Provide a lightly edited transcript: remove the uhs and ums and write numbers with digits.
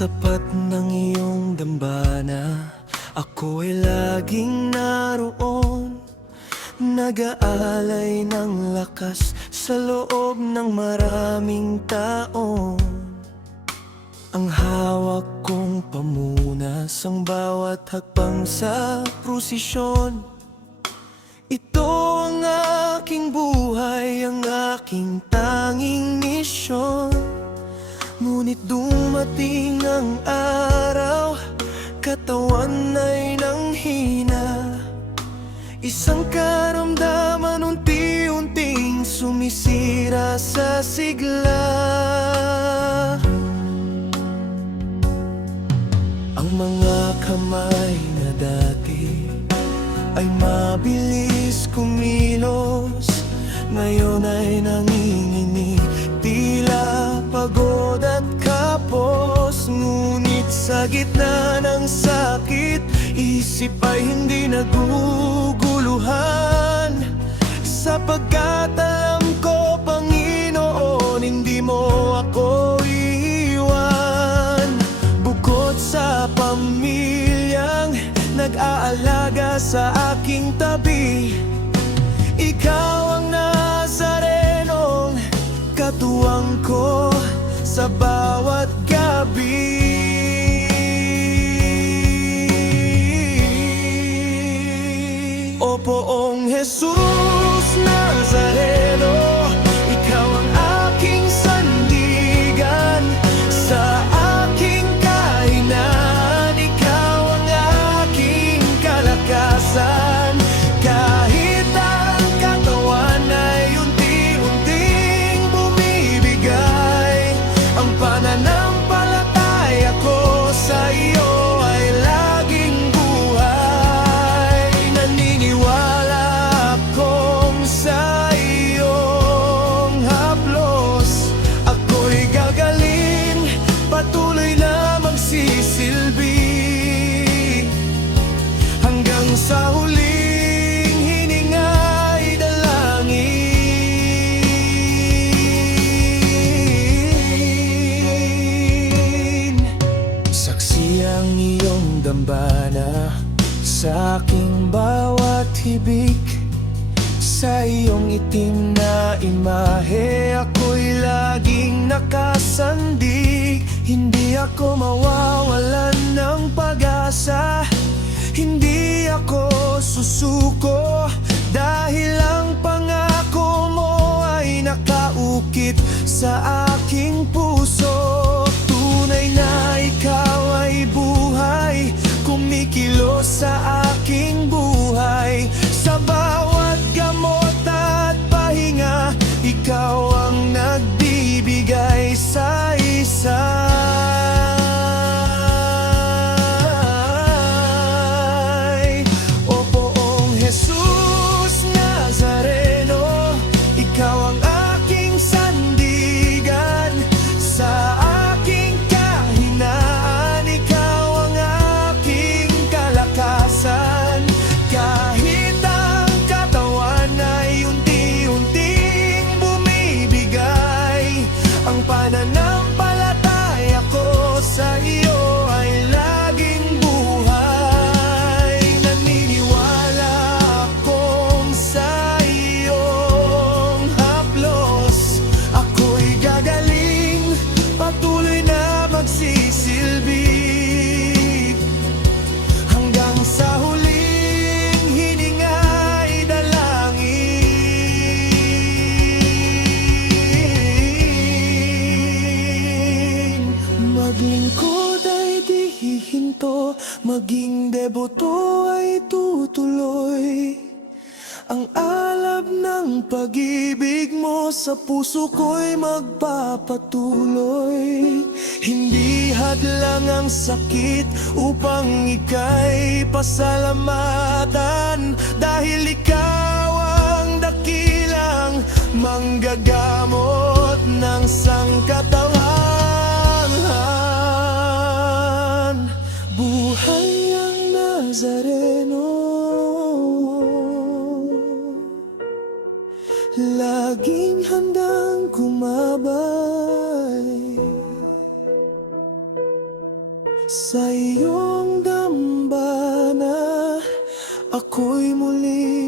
tapat ng iyong dambana, ako ay laging naroon, nag-aalay ng lakas sa loob ng maraming taon. Ang hawak kong pamunas, ang bawat hakbang sa prosesyon. Ito ang aking buhay, ang aking tanging misyon. Ngunit dumating ang araw, katawan ay nanghina. Isang karamdaman unti-unting sumisira sa sigla. Ang mga kamay na dati ay mabilis kumilos, ngayon ay nanginginig, tila pagod at kapos. Ngunit sa gitna ng sakit, isip ay hindi naguguluhan, sapagkat alam ko, Panginoon, hindi mo ako iiwan. Bukod sa pamilyang nag-aalaga sa aking tabi, ikaw ang Nazarenong katuwang ko sa bawat gabi. O Poong Jesus Nazareno, ikaw ang aking sandigan sa aking kainan, ikaw ang aking kalakasan. Kahit ang katawan ay unti-unting bumibigay, ang pananampalataya ko sa iyo ay laging buhay. Naniniwala akong sa iyong haplos, ako'y gagaling, patuloy na magsisilbi, hanggang sa huling hininga'y dalangin. Saksi ang iyong dambana sa aking bawat hibik, sa iyong itim na imahe ako'y laging nakasandig. Hindi ako mawawalan ng pag-asa, hindi ako susuko, dahil ang pangako mo ay nakaukit sa aking puso. Tunay na ikaw ay buhay, kumikilos sa aking buhay. Sa bawat gamot at pahinga, ikaw ang nagbibigay sa isa. O Poong Jesus Nazareno, ikaw ang aking sandigan sa aking kahinaan, ikaw ang aking kalakasan. Kahit ang katawan ay unti-unting bumibigay, ang pananampalataya ko sa iyo ay laging buhay. Naniniwala akong sa iyong haplos, ako'y gagaling, patuloy na magsisilbi, hanggang sa huling hininga'y dalangin. Maglingkod ay di hihinto, maging deboto ay tutuloy. Ang alab ng pag-ibig mo sa puso ko'y magpapatuloy. Hindi hadlang ang sakit upang ika'y pasalamatan, dahil ikaw ang dakilang manggagamot ng sangkatauhan. Buhay ang Nazareno, laging handang kumabay. Sa iyong dambana, ako'y muli